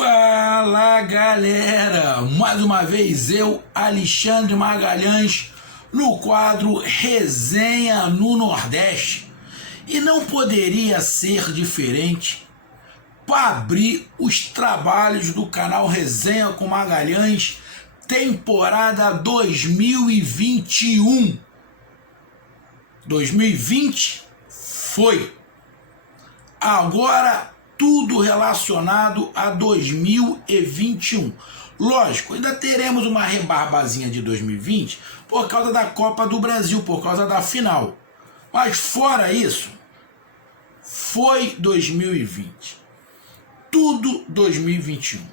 Fala galera, mais uma vez eu, Alexandre Magalhães, no quadro Resenha no Nordeste. E não poderia ser diferente para abrir os trabalhos do canal Resenha com Magalhães, temporada 2021. 2020 foi. Agora tudo relacionado a 2021. Lógico, ainda teremos uma rebarbazinha de 2020 por causa da Copa do Brasil, por causa da final. Mas fora isso, foi 2020. Tudo 2021.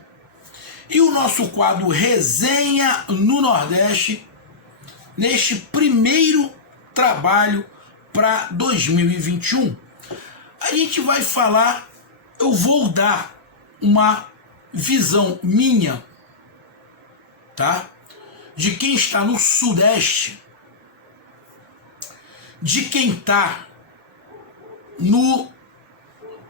E o nosso quadro Resenha no Nordeste, neste primeiro trabalho para 2021, a gente vai falar. Eu vou dar uma visão minha, tá? De quem está no Sudeste, de quem está no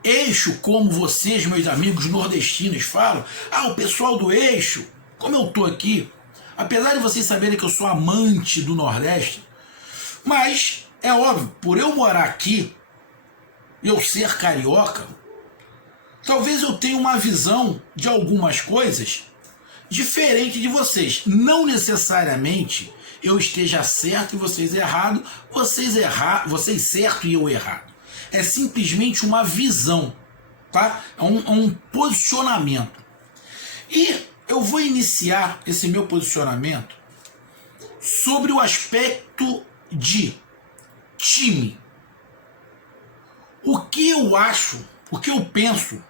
eixo, como vocês, meus amigos nordestinos, falam. O pessoal do eixo, como eu tô aqui, apesar de vocês saberem que eu sou amante do Nordeste, mas é óbvio, por eu morar aqui, eu ser carioca, talvez eu tenha uma visão de algumas coisas diferente de vocês. Não necessariamente eu esteja certo e vocês errado, vocês certo e eu errado. É simplesmente uma visão, tá? É um posicionamento. E eu vou iniciar esse meu posicionamento sobre o aspecto de time. O que eu acho, o que eu penso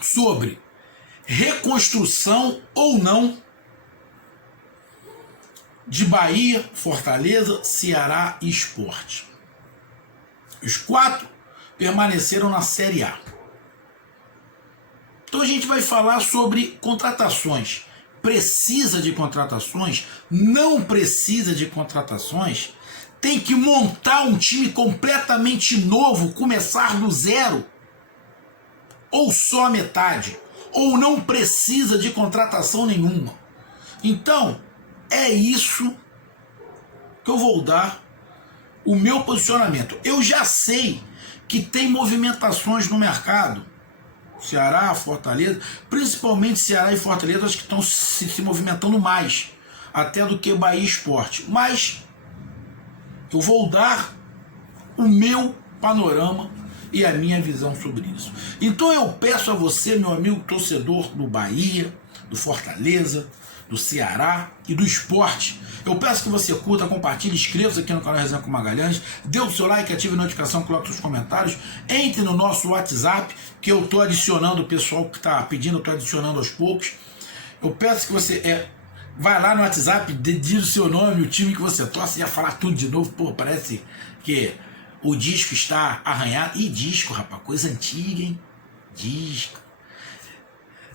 sobre reconstrução ou não de Bahia, Fortaleza, Ceará e Sport. Os 4 permaneceram na Série A. Então a gente vai falar sobre contratações. Precisa de contratações? Não precisa de contratações? Tem que montar um time completamente novo, começar do zero? Ou só metade? Ou não precisa de contratação nenhuma? Então, é isso que eu vou dar o meu posicionamento. Eu já sei que tem movimentações no mercado. Ceará, Fortaleza, principalmente Ceará e Fortaleza, acho que estão se movimentando mais, até do que Bahia e Sport. Mas eu vou dar o meu panorama e a minha visão sobre isso. Então eu peço a você, meu amigo torcedor do Bahia, do Fortaleza, do Ceará e do Sport, eu peço que você curta, compartilhe, inscreva-se aqui no canal Resenha com Magalhães, dê o seu like, ative a notificação, coloque seus comentários, entre no nosso WhatsApp, que eu estou adicionando o pessoal que está pedindo, eu estou adicionando aos poucos. Eu peço que você vai lá no WhatsApp, diz o seu nome, o time que você torce, ia falar tudo de novo. Pô, parece que o disco está arranhado. E disco, rapaz, coisa antiga, hein? Disco.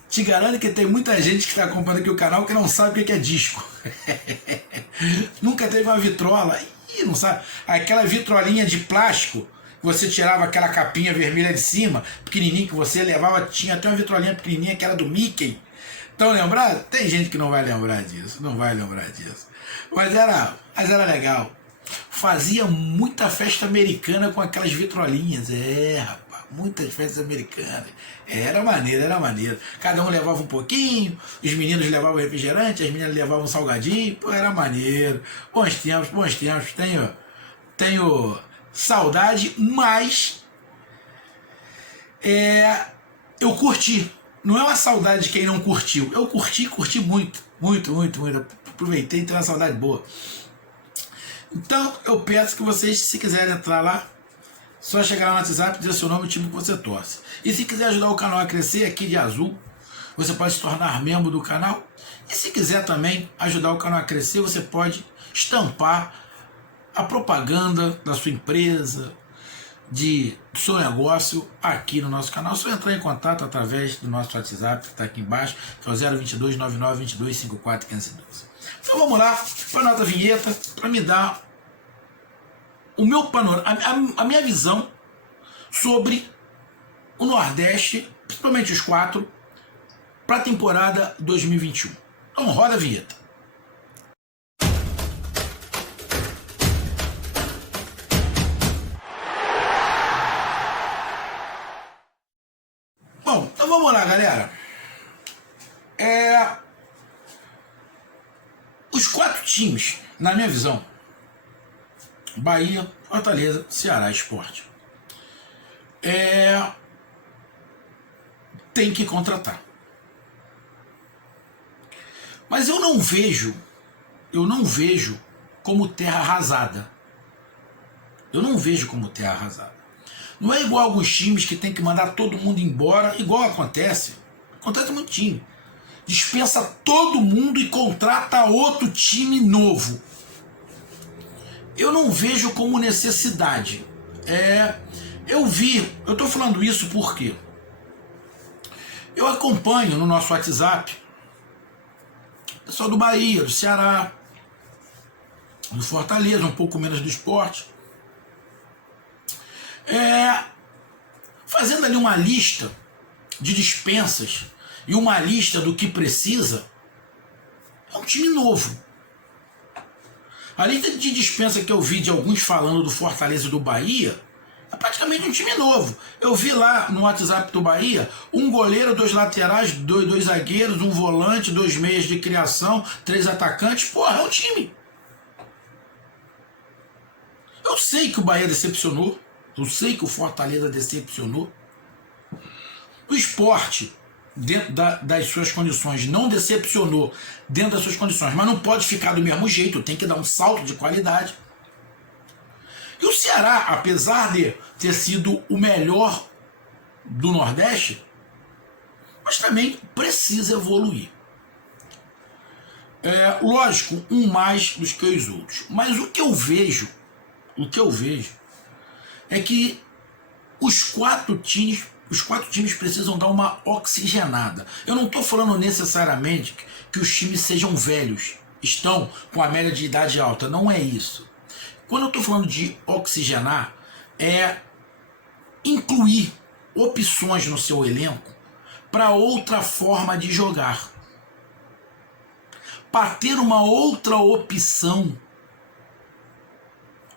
Te garanto que tem muita gente que está acompanhando aqui o canal que não sabe o que é disco. Nunca teve uma vitrola. Ih, não sabe. Aquela vitrolinha de plástico, que você tirava aquela capinha vermelha de cima, pequenininha, que você levava, tinha até uma vitrolinha pequenininha que era do Mickey. Estão lembrados? Tem gente que não vai lembrar disso, não vai lembrar disso. Mas era legal. Fazia muita festa americana com aquelas vitrolinhas. Rapaz, muitas festas americanas. Era maneiro. Cada um levava um pouquinho, os meninos levavam refrigerante, as meninas levavam salgadinho. Pô, era maneiro. Bons tempos. Tenho saudade, mas eu curti. Não é uma saudade de quem não curtiu. Eu curti muito. Aproveitei e tenho uma saudade boa. Então, eu peço que vocês, se quiserem entrar lá, só chegar lá no WhatsApp e dizer seu nome e o time que você torce. E se quiser ajudar o canal a crescer, aqui de azul, você pode se tornar membro do canal. E se quiser também ajudar o canal a crescer, você pode estampar a propaganda da sua empresa, do seu negócio aqui no nosso canal. É só entrar em contato através do nosso WhatsApp, que está aqui embaixo, que é o 022 99 22 54 512. Então vamos lá para a nota vinheta, para me dar o meu panorama, a minha visão sobre o Nordeste, principalmente os 4, para a temporada 2021. Então roda a vinheta. Bom, então vamos lá, galera. Os 4 times, na minha visão: Bahia, Fortaleza, Ceará, Sport, tem que contratar. Mas eu não vejo como terra arrasada. Eu não vejo como terra arrasada. Não é igual alguns times que tem que mandar todo mundo embora, igual acontece muito time. Dispensa todo mundo e contrata outro time novo. Eu não vejo como necessidade. Eu tô falando isso porque eu acompanho no nosso WhatsApp o pessoal do Bahia, do Ceará, do Fortaleza, um pouco menos do Sport, fazendo ali uma lista de dispensas e uma lista do que precisa. É um time novo. A lista de dispensa que eu vi de alguns falando do Fortaleza e do Bahia é praticamente um time novo. Eu vi lá no WhatsApp do Bahia um goleiro, 2 laterais, dois zagueiros, um volante, 2 meias de criação, 3 atacantes. Porra, é um time. Eu sei que o Bahia decepcionou. Eu sei que o Fortaleza decepcionou. O Sport, dentro das suas condições, não decepcionou dentro das suas condições, mas não pode ficar do mesmo jeito, tem que dar um salto de qualidade. E o Ceará, apesar de ter sido o melhor do Nordeste, mas também precisa evoluir. Lógico, um mais dos que os outros. Mas o que eu vejo é que os quatro times precisam dar uma oxigenada. Eu não estou falando necessariamente que os times sejam velhos, estão com a média de idade alta, não é isso. Quando eu estou falando de oxigenar, é incluir opções no seu elenco para outra forma de jogar, para ter uma outra opção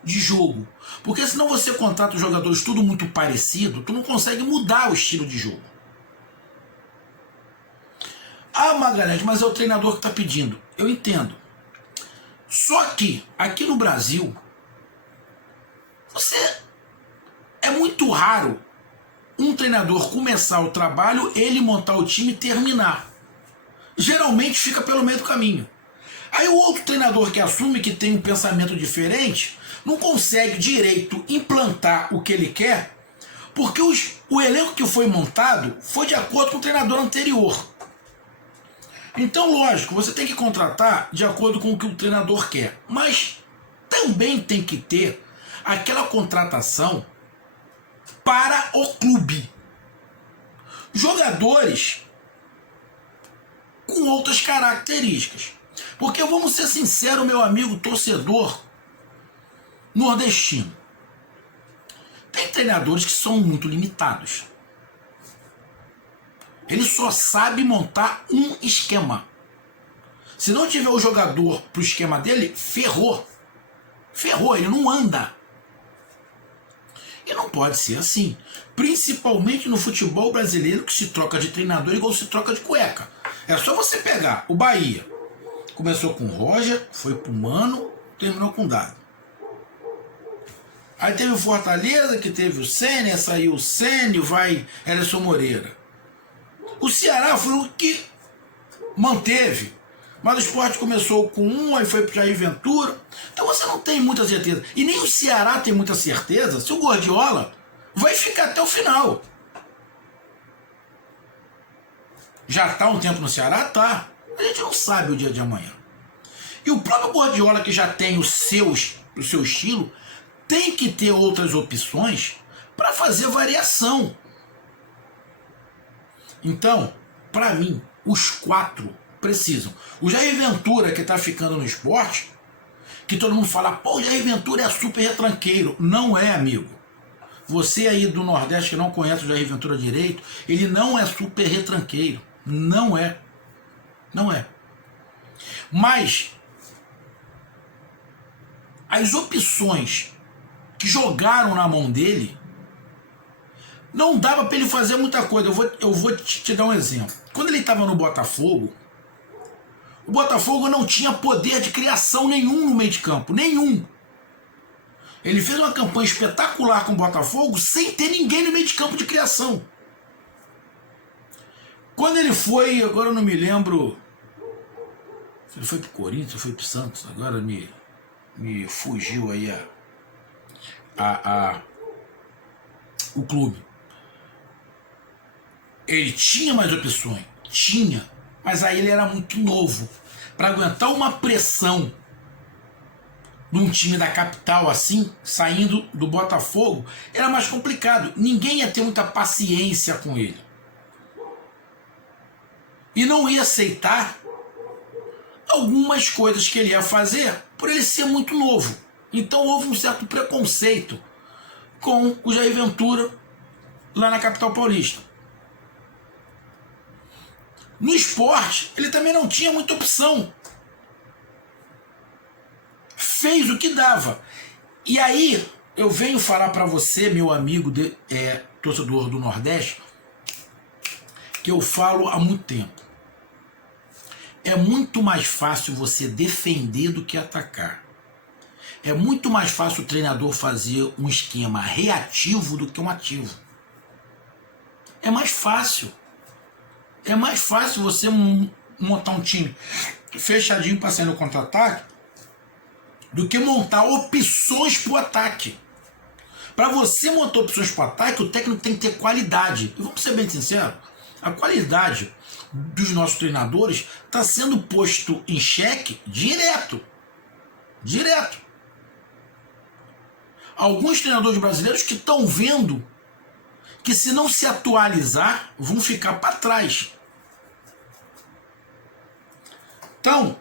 de jogo. Porque senão você contrata os jogadores tudo muito parecido, tu não consegue mudar o estilo de jogo. Ah, Magalhães, mas é o treinador que está pedindo. Eu entendo. Só que aqui no Brasil, é muito raro um treinador começar o trabalho, ele montar o time e terminar. Geralmente fica pelo meio do caminho. Aí o outro treinador que assume, que tem um pensamento diferente, não consegue direito implantar o que ele quer, porque o elenco que foi montado foi de acordo com o treinador anterior. Então, lógico, você tem que contratar de acordo com o que o treinador quer, mas também tem que ter aquela contratação para o clube. Jogadores com outras características. Porque vamos ser sinceros, meu amigo torcedor nordestino, tem treinadores que são muito limitados. Ele só sabe montar um esquema. Se não tiver o jogador pro esquema dele, ferrou. Ferrou, ele não anda. E não pode ser assim. Principalmente no futebol brasileiro, que se troca de treinador igual se troca de cueca. É só você pegar o Bahia. Começou com o Roger, foi pro Mano, terminou com o Dado. Aí teve o Fortaleza, que teve o Sênia, saiu o Sênio, vai Ederson Moreira. O Ceará foi o que manteve. Mas o Sport começou com um, aí foi pro Jair Ventura. Então você não tem muita certeza. E nem o Ceará tem muita certeza se o Guardiola vai ficar até o final. Já está um tempo no Ceará? Tá. A gente não sabe o dia de amanhã. E o próprio Guardiola, que já tem o seu estilo, tem que ter outras opções para fazer variação. Então, para mim, os 4 precisam. O Jair Ventura, que está ficando no Sport, que todo mundo fala, pô, o Jair Ventura é super retranqueiro. Não é, amigo. Você aí do Nordeste que não conhece o Jair Ventura direito, ele não é super retranqueiro. Não é. Não é. Mas as opções que jogaram na mão dele, não dava para ele fazer muita coisa. Eu vou te dar um exemplo. Quando ele estava no Botafogo, o Botafogo não tinha poder de criação nenhum no meio de campo. Nenhum. Ele fez uma campanha espetacular com o Botafogo sem ter ninguém no meio de campo de criação. Quando ele foi, agora eu não me lembro, se ele foi pro Corinthians ou foi pro Santos, agora me fugiu aí o clube. Ele tinha mais opções, tinha, mas aí ele era muito novo. Para aguentar uma pressão num time da capital assim, saindo do Botafogo, era mais complicado. Ninguém ia ter muita paciência com ele. E não ia aceitar algumas coisas que ele ia fazer por ele ser muito novo. Então houve um certo preconceito com o Jair Ventura lá na capital paulista. No esporte, ele também não tinha muita opção. Fez o que dava. E aí, eu venho falar para você, meu amigo torcedor do Nordeste, que eu falo há muito tempo. É muito mais fácil você defender do que atacar. É muito mais fácil o treinador fazer um esquema reativo do que um ativo. É mais fácil. É mais fácil você montar um time fechadinho para sair no contra-ataque do que montar opções para o ataque. Para você montar opções para o ataque, o técnico tem que ter qualidade. E vamos ser bem sinceros, a qualidade dos nossos treinadores está sendo posto em xeque direto. Direto. Alguns treinadores brasileiros que estão vendo que se não se atualizar, vão ficar para trás. Então,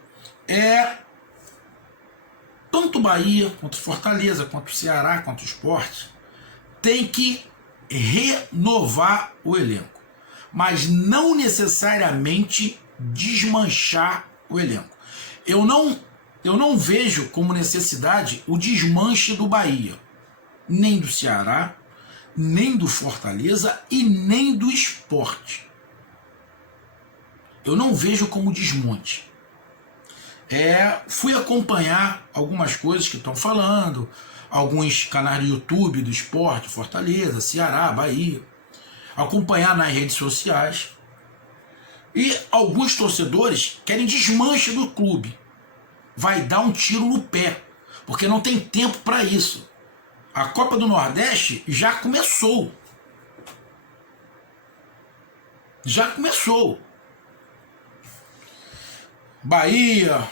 tanto o Bahia, quanto o Fortaleza, quanto o Ceará, quanto o Sport, tem que renovar o elenco. Mas não necessariamente desmanchar o elenco. Eu não vejo como necessidade o desmanche do Bahia, nem do Ceará, nem do Fortaleza e nem do Sport. Eu não vejo como desmonte. Fui acompanhar algumas coisas que estão falando, alguns canais do YouTube do Sport, Fortaleza, Ceará, Bahia, acompanhar nas redes sociais. E alguns torcedores querem desmanche do clube. Vai dar um tiro no pé, porque não tem tempo para isso. A Copa do Nordeste já começou. Já começou. Bahia,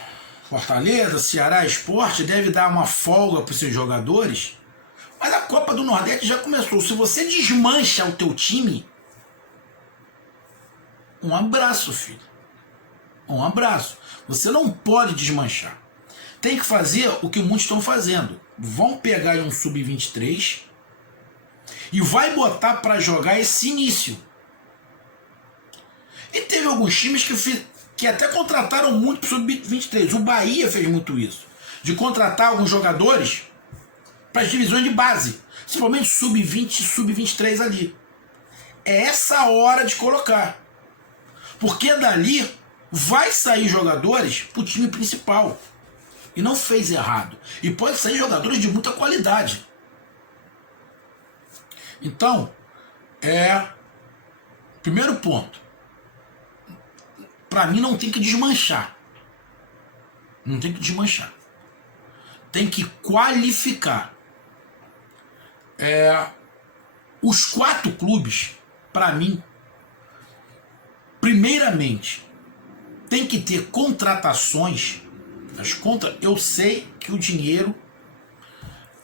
Fortaleza, Ceará, Sport deve dar uma folga para os seus jogadores, mas a Copa do Nordeste já começou. Se você desmancha o teu time, um abraço, filho. Um abraço. Você não pode desmanchar. Tem que fazer o que muitos estão fazendo. Vão pegar um sub-23 e vai botar para jogar esse início. E teve alguns times que até contrataram muito para o sub-23. O Bahia fez muito isso. De contratar alguns jogadores para as divisões de base. Principalmente sub-20 e sub-23 ali. É essa hora de colocar. Porque dali vai sair jogadores para o time principal. E não fez errado. E pode sair jogadores de muita qualidade. Então, primeiro ponto. Para mim não tem que desmanchar. Não tem que desmanchar. Tem que qualificar. Os 4 clubes, para mim, primeiramente, tem que ter contratações. Eu sei que o dinheiro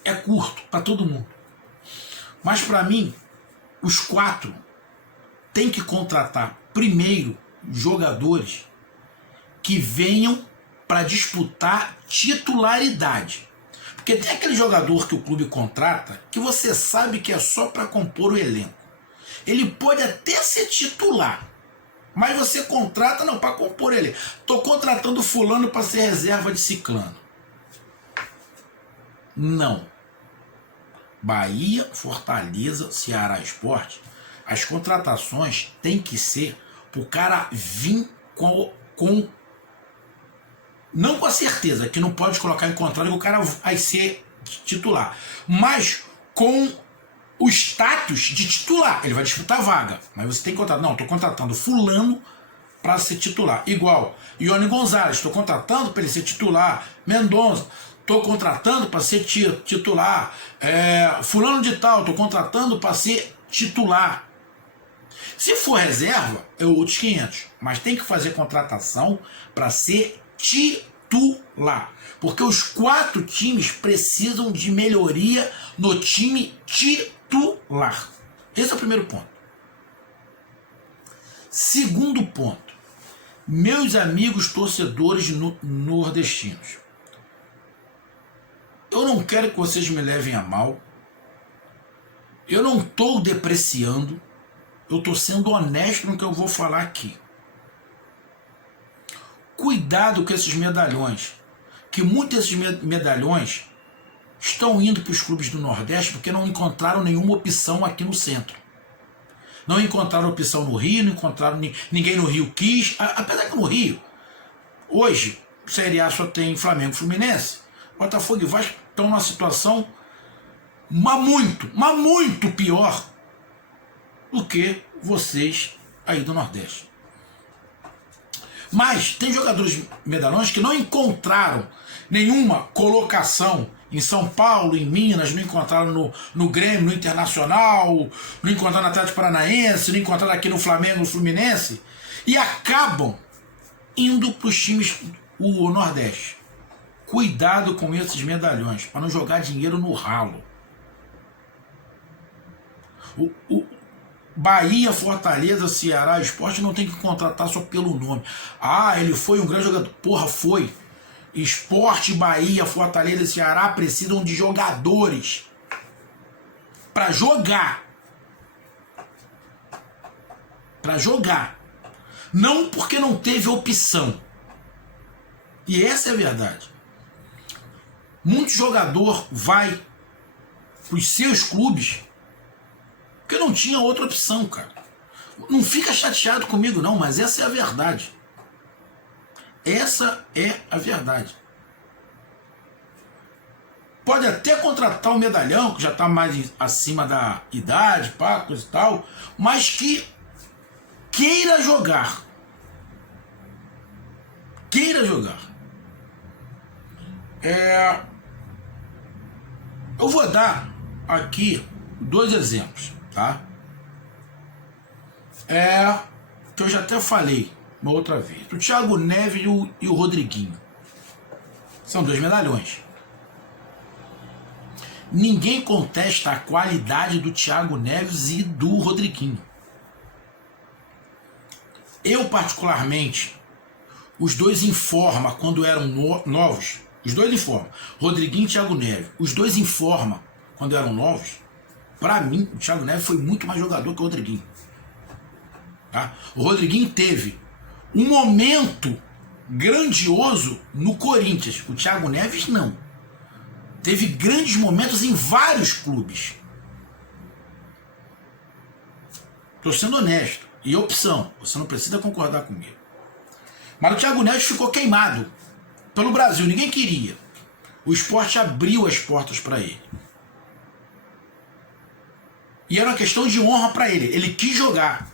é curto para todo mundo. Mas para mim, os 4 tem que contratar primeiro jogadores que venham para disputar titularidade. Porque tem aquele jogador que o clube contrata que você sabe que é só para compor o elenco. Ele pode até ser titular, Mas você contrata não para compor ele. Tô contratando fulano para ser reserva de ciclano. Não. Bahia, Fortaleza, Ceará Sport, as contratações têm que ser pro cara vir com não com a certeza, que não pode colocar em contrato que o cara vai ser titular, mas com o status de titular. Ele vai disputar a vaga, mas você tem que contratar. Não, estou contratando fulano para ser titular. Igual, Ione Gonzalez, estou contratando para ele ser titular. Mendonça, estou contratando para ser titular. Fulano de tal, estou contratando para ser titular. Se for reserva, é outros 500. Mas tem que fazer contratação para ser titular. Porque os 4 times precisam de melhoria no time titular. Esse é o primeiro ponto. Segundo ponto. Meus amigos torcedores nordestinos. Eu não quero que vocês me levem a mal. Eu não estou depreciando. Eu estou sendo honesto no que eu vou falar aqui. Cuidado com esses medalhões. Que muitos desses medalhões estão indo para os clubes do Nordeste porque não encontraram nenhuma opção aqui no centro. Não encontraram opção no Rio, não encontraram ninguém no Rio quis. Apesar que no Rio, hoje, Série A só tem Flamengo e Fluminense. Botafogo e Vasco estão numa situação mas muito pior do que vocês aí do Nordeste. Mas tem jogadores medalhões que não encontraram nenhuma colocação em São Paulo, em Minas, não encontraram no Grêmio, no Internacional, não encontraram no Atlético Paranaense, não encontraram aqui no Flamengo, no Fluminense, e acabam indo para os times do Nordeste. Cuidado com esses medalhões, para não jogar dinheiro no ralo. Bahia, Fortaleza, Ceará, Sport não tem que contratar só pelo nome. Ele foi um grande jogador. Porra, foi. Sport, Bahia, Fortaleza e Ceará precisam de jogadores para jogar. Para jogar. Não porque não teve opção. E essa é a verdade. Muito jogador vai para os seus clubes porque não tinha outra opção, cara. Não fica chateado comigo não, mas essa é a verdade. Essa é a verdade. Pode até contratar um medalhão, que já está mais acima da idade, pá, coisa e tal, mas que queira jogar. Queira jogar. Eu vou dar aqui 2 exemplos, tá? Que eu já até falei uma outra vez. O Thiago Neves e o Rodriguinho. São 2 medalhões. Ninguém contesta a qualidade do Thiago Neves e do Rodriguinho. Eu, particularmente, os dois em forma quando eram novos. Os dois em forma. Rodriguinho e Thiago Neves. Os dois em forma quando eram novos. Para mim, o Thiago Neves foi muito mais jogador que o Rodriguinho. Tá? O Rodriguinho teve um momento grandioso no Corinthians. O Thiago Neves não. Teve grandes momentos em vários clubes. Estou sendo honesto. E opção. Você não precisa concordar comigo. Mas o Thiago Neves ficou queimado pelo Brasil. Ninguém queria. O Sport abriu as portas para ele. E era uma questão de honra para ele. Ele quis jogar.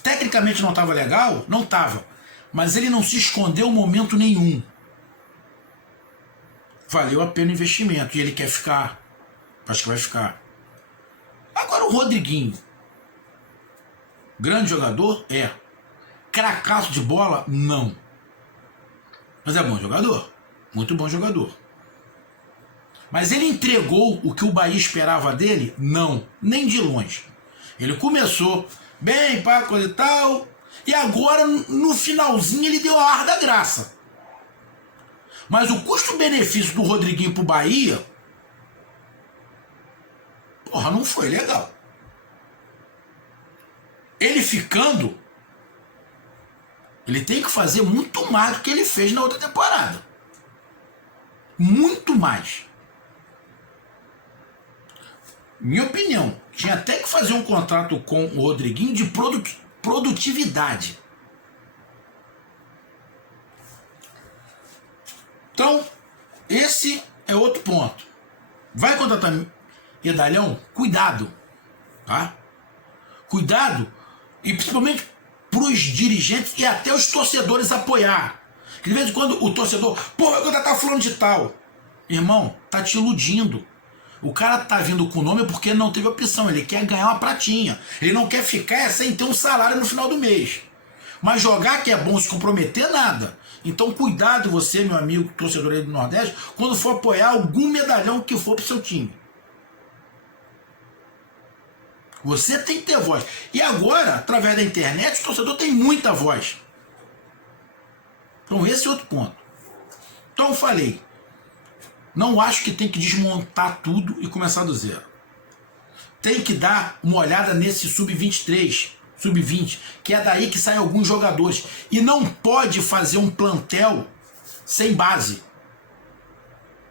Tecnicamente não estava legal? Não estava. Mas ele não se escondeu em momento nenhum. Valeu a pena o investimento. E ele quer ficar. Acho que vai ficar. Agora o Rodriguinho. Grande jogador? É. Cracaço de bola? Não. Mas é bom jogador. Muito bom jogador. Mas ele entregou o que o Bahia esperava dele? Não. Nem de longe. Ele começou bem, pá, coisa e tal. E agora, no finalzinho, ele deu a ar da graça. Mas o custo-benefício do Rodriguinho pro Bahia, porra, não foi legal. Ele ficando, Ele tem que fazer muito mais do que ele fez na outra temporada. Muito mais. Minha opinião, tinha até que fazer um contrato com o Rodriguinho de produtividade. Então, esse é outro ponto. Vai contratar medalhão? Cuidado. Tá? Cuidado, e principalmente para os dirigentes e até os torcedores apoiar. Que de vez em quando o torcedor, pô, vai contratar fulano de tal. Irmão, tá te iludindo. O cara tá vindo com o nome porque não teve opção, ele quer ganhar uma pratinha. Ele não quer ficar sem ter um salário no final do mês. Mas jogar que é bom, se comprometer, nada. Então cuidado você, meu amigo torcedor aí do Nordeste, quando for apoiar algum medalhão que for pro seu time. Você tem que ter voz. E agora, através da internet, o torcedor tem muita voz. Então esse é outro ponto. Então eu falei, não acho que tem que desmontar tudo e começar do zero. Tem que dar uma olhada nesse sub-23, sub-20, que é daí que saem alguns jogadores. E não pode fazer um plantel sem base.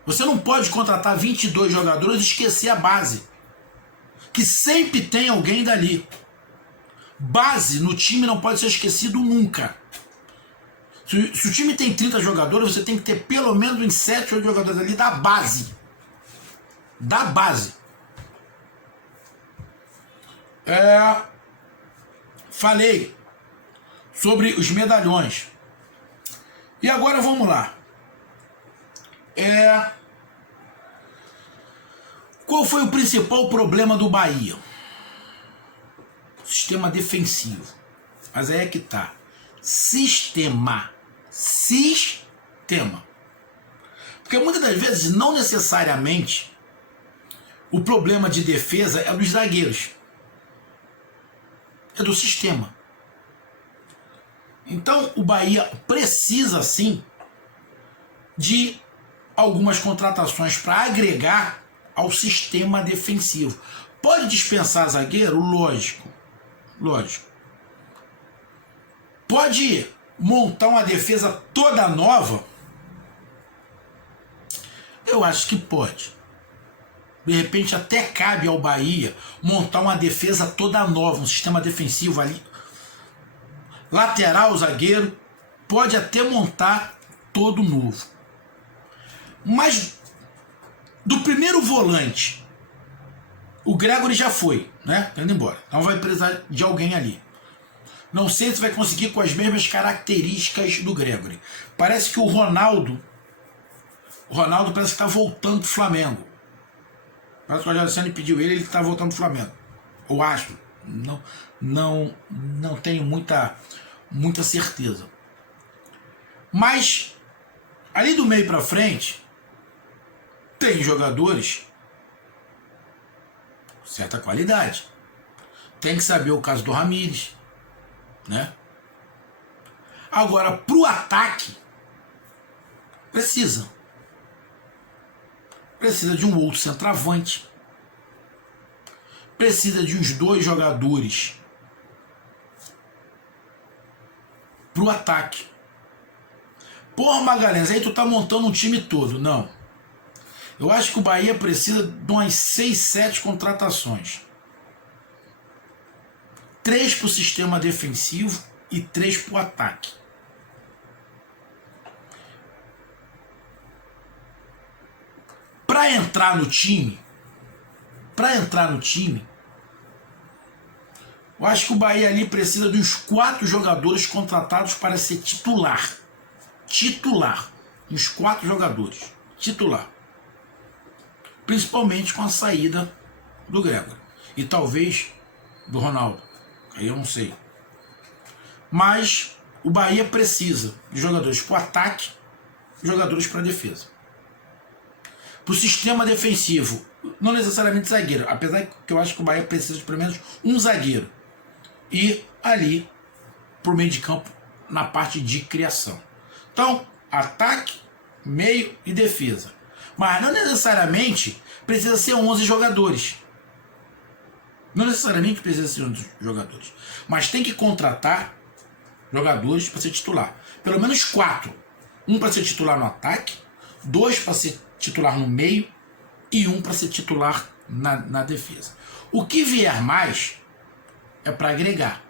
Você não pode contratar 22 jogadores e esquecer a base. Que sempre tem alguém dali. Base no time não pode ser esquecido nunca. Se o time tem 30 jogadores, você tem que ter pelo menos uns 7 ou 8 jogadores ali da base. Da base. Falei sobre os medalhões. E agora vamos lá. Qual foi o principal problema do Bahia? Sistema defensivo. Mas aí é que tá. Sistema. Porque muitas das vezes, não necessariamente, o problema de defesa é dos zagueiros. É do sistema. Então, o Bahia precisa, sim, de algumas contratações para agregar ao sistema defensivo. Pode dispensar zagueiro? Lógico. Pode montar uma defesa toda nova? Eu acho que pode. De repente até cabe ao Bahia montar uma defesa toda nova, um sistema defensivo ali. Lateral, zagueiro, pode até montar todo novo. Mas do primeiro volante, o Gregory já foi, né? Indo embora. Então vai precisar de alguém ali. Não sei se vai conseguir com as mesmas características do Gregory. Parece que o Ronaldo parece que está voltando pro Flamengo. Parece que o Rogério Ceni pediu ele está voltando pro Flamengo. Eu acho. Não tenho muita certeza. Mas ali do meio para frente tem jogadores de certa qualidade. Tem que saber o caso do Ramires, né? Agora, pro ataque, precisa de um outro centroavante, precisa de uns 2 jogadores pro ataque. Porra, Magalhães, aí tu tá montando um time todo. Não. Eu acho que o Bahia precisa de umas 6, 7 contratações. 3 pro sistema defensivo e 3 pro ataque. Para entrar no time, eu acho que o Bahia ali precisa de uns 4 jogadores contratados para ser titular. Uns 4 jogadores. Titular. Principalmente com a saída do Gregory. E talvez do Ronaldo. Aí eu não sei. Mas o Bahia precisa de jogadores para o ataque e jogadores para a defesa. Para o sistema defensivo, não necessariamente zagueiro, apesar que eu acho que o Bahia precisa de pelo menos um zagueiro. E ali, por meio de campo, na parte de criação. Então, ataque, meio e defesa. Mas não necessariamente precisa ser 11 jogadores. Não necessariamente precisa ser 11 jogadores. Mas tem que contratar jogadores para ser titular. Pelo menos 4. Um para ser titular no ataque, 2 para ser titular no meio e 1 para ser titular na defesa. O que vier mais é para agregar.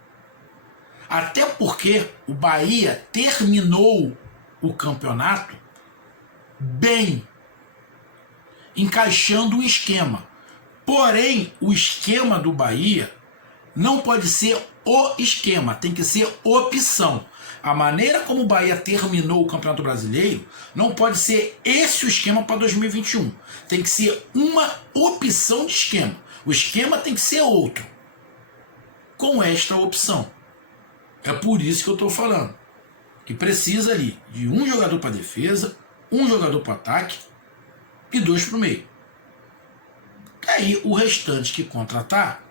Até porque o Bahia terminou o campeonato bem, encaixando um esquema. Porém, o esquema do Bahia não pode ser o esquema, tem que ser opção. A maneira como o Bahia terminou o Campeonato Brasileiro não pode ser esse o esquema para 2021. Tem que ser uma opção de esquema. O esquema tem que ser outro, com esta opção. É por isso que eu estou falando que precisa ali de um jogador para defesa, um jogador para ataque e 2 para o meio. Aí o restante que contratar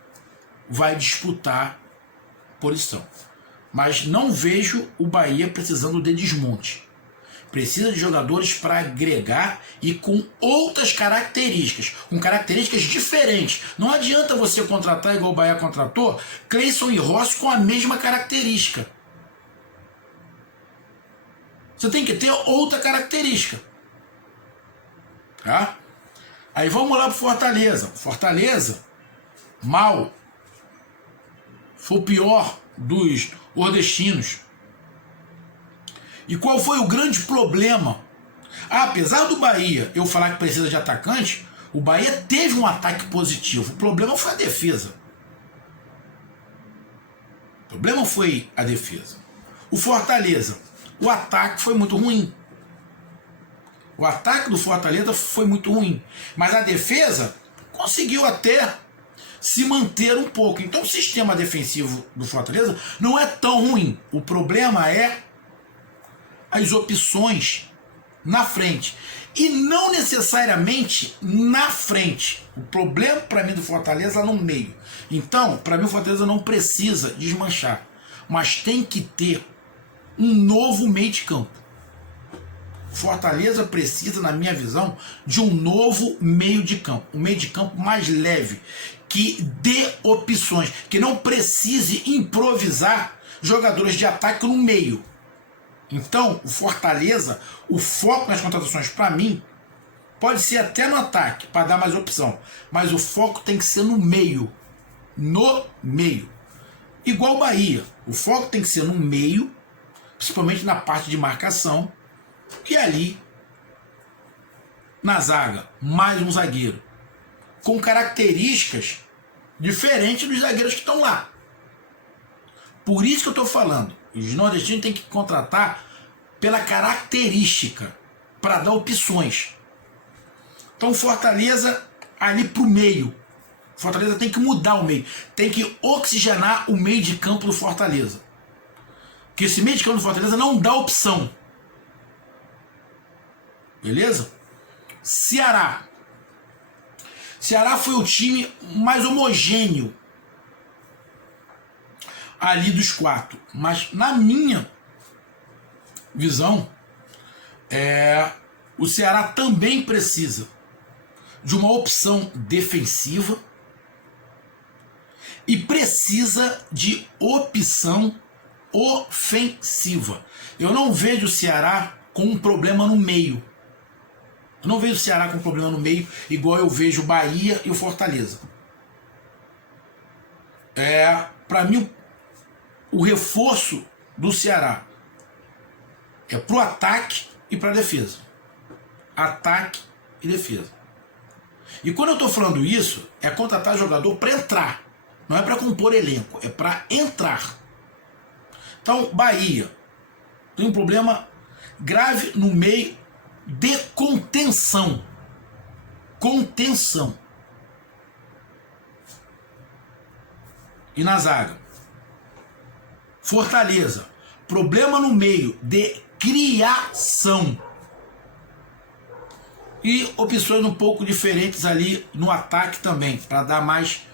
vai disputar posição. Mas não vejo o Bahia precisando de desmonte. Precisa de jogadores para agregar e com outras características, com características diferentes. Não adianta você contratar igual o Bahia contratou, Cleison e Rossi com a mesma característica. Você tem que ter outra característica. Tá? Aí vamos lá pro Fortaleza. Fortaleza, mal. Foi o pior dos nordestinos. E qual foi o grande problema? Apesar do Bahia eu falar que precisa de atacante, o Bahia teve um ataque positivo. O problema foi a defesa. O problema foi a defesa. O Fortaleza, o ataque foi muito ruim. O ataque do Fortaleza foi muito ruim. Mas a defesa conseguiu até se manter um pouco. Então o sistema defensivo do Fortaleza não é tão ruim. O problema é as opções na frente. E não necessariamente na frente. O problema para mim do Fortaleza é no meio. Então, para mim o Fortaleza não precisa desmanchar. Mas tem que ter um novo meio de campo. Fortaleza precisa, na minha visão, de um novo meio de campo. Um meio de campo mais leve, que dê opções, que não precise improvisar jogadores de ataque no meio. Então, o Fortaleza, o foco nas contratações, para mim, pode ser até no ataque, para dar mais opção. Mas o foco tem que ser no meio. No meio. Igual o Bahia. O foco tem que ser no meio, principalmente na parte de marcação, e ali, na zaga, mais um zagueiro. Com características diferentes dos zagueiros que estão lá. Por isso que eu estou falando. Os nordestinos têm que contratar pela característica, para dar opções. Então Fortaleza ali para o meio. Fortaleza tem que mudar o meio. Tem que oxigenar o meio de campo do Fortaleza. Porque esse meio de campo do Fortaleza não dá opção. Beleza? Ceará. Ceará foi o time mais homogêneo ali dos 4. Mas na minha visão, o Ceará também precisa de uma opção defensiva e precisa de opção ofensiva. Eu não vejo o Ceará com um problema no meio. Eu não vejo o Ceará com um problema no meio igual eu vejo o Bahia e o Fortaleza. Para mim, o reforço do Ceará é para o ataque e para a defesa. Ataque e defesa. E quando eu estou falando isso, é contratar jogador para entrar. Não é para compor elenco, é para entrar. Então, Bahia tem um problema grave no meio de contenção. Contenção. E na zaga? Fortaleza. Problema no meio de criação. E opções um pouco diferentes ali no ataque também, para dar mais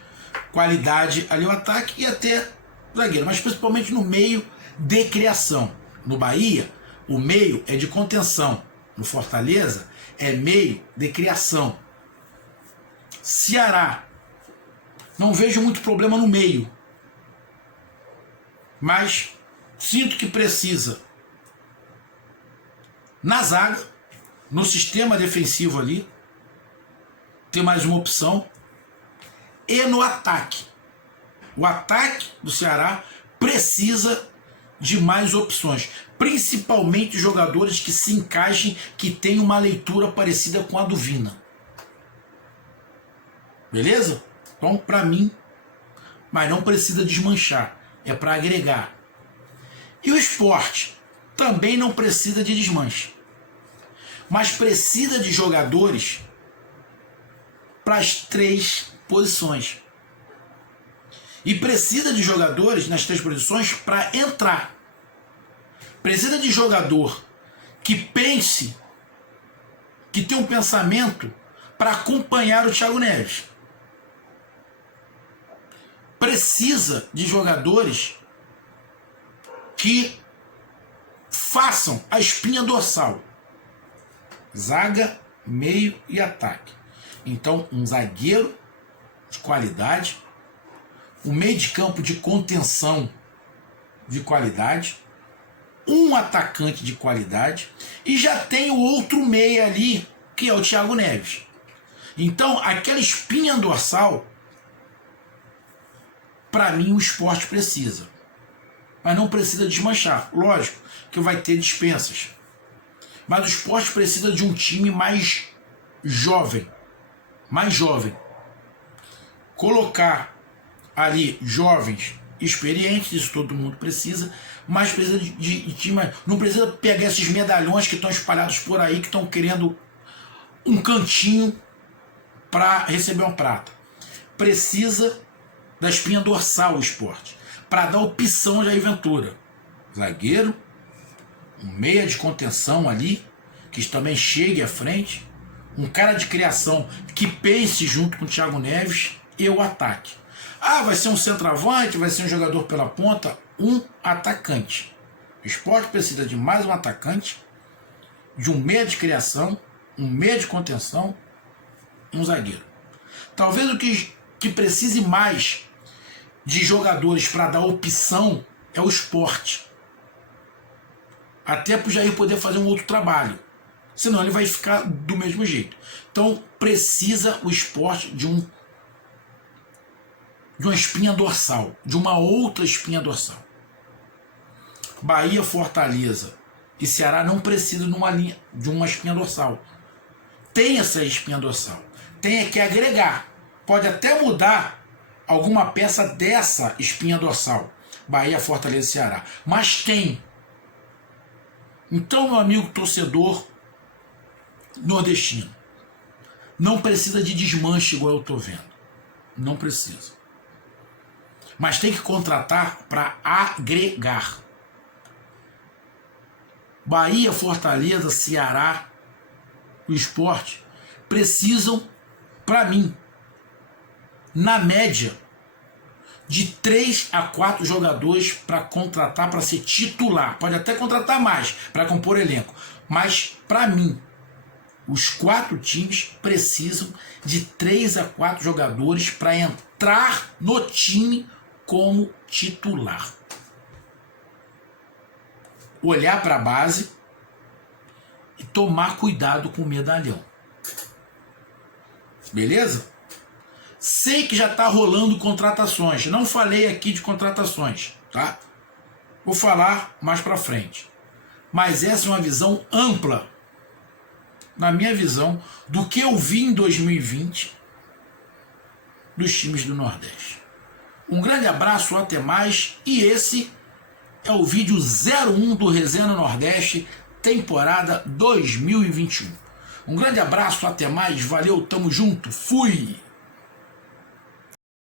qualidade ali ao ataque e até zagueiro, mas principalmente no meio de criação. No Bahia, o meio é de contenção. No Fortaleza, é meio de criação. Ceará, não vejo muito problema no meio, mas Sinto que precisa na zaga, no sistema defensivo ali, ter mais uma opção. E no ataque. O ataque do Ceará precisa de mais opções. Principalmente jogadores que se encaixem, que tenham uma leitura parecida com a do Vina. Beleza? Então, para mim, mas não precisa desmanchar. É para agregar. E o Sport também não precisa de desmanche. Mas precisa de jogadores para as 3 posições. E precisa de jogadores nas 3 posições para entrar. Precisa de jogador que pense, que tenha um pensamento para acompanhar o Thiago Neves. Precisa de jogadores que façam a espinha dorsal. Zaga, meio e ataque. Então, um zagueiro de qualidade, um meio de campo de contenção de qualidade, um atacante de qualidade e já tem o outro meia ali, que é o Thiago Neves. Então, aquela espinha dorsal, para mim, o Sport precisa. Mas não precisa desmanchar. Lógico que vai ter dispensas. Mas o Sport precisa de um time mais jovem. Mais jovem. Colocar ali jovens experientes, isso todo mundo precisa, mas precisa de time. Não precisa pegar esses medalhões que estão espalhados por aí, que estão querendo um cantinho para receber uma prata. Precisa da espinha dorsal o Sport, para dar opção de Ventura. Zagueiro, um meia de contenção ali, que também chegue à frente, um cara de criação que pense junto com o Thiago Neves e o ataque. Ah, vai ser um centroavante, vai ser um jogador pela ponta, um atacante. O Sport precisa de mais um atacante, de um meia de criação, um meia de contenção e um zagueiro. Talvez o que precise mais de jogadores para dar opção é o Sport. Até para o Jair poder fazer um outro trabalho. Senão ele vai ficar do mesmo jeito. Então precisa o Sport de uma espinha dorsal, de uma outra espinha dorsal. Bahia, Fortaleza e Ceará não precisam de uma espinha dorsal. Tem essa espinha dorsal. Tem que agregar. Pode até mudar alguma peça dessa espinha dorsal. Bahia, Fortaleza e Ceará. Mas tem. Então, meu amigo torcedor nordestino, não precisa de desmanche igual eu estou vendo. Não precisa. Mas tem que contratar para agregar. Bahia, Fortaleza, Ceará, o Sport precisam, para mim, na média, de 3 a 4 jogadores para contratar, para ser titular. Pode até contratar mais para compor elenco. Mas, para mim, os 4 times precisam de 3 a 4 jogadores para entrar no time como titular. Olhar para a base e tomar cuidado com o medalhão. Beleza? Sei que já está rolando contratações. Não falei aqui de contratações, tá? Vou falar mais para frente. Mas essa é uma visão ampla, na minha visão, do que eu vi em 2020 dos times do Nordeste. Um grande abraço, até mais. E esse é o vídeo 01 do Resenha no Nordeste, temporada 2021. Um grande abraço, até mais. Valeu, tamo junto. Fui!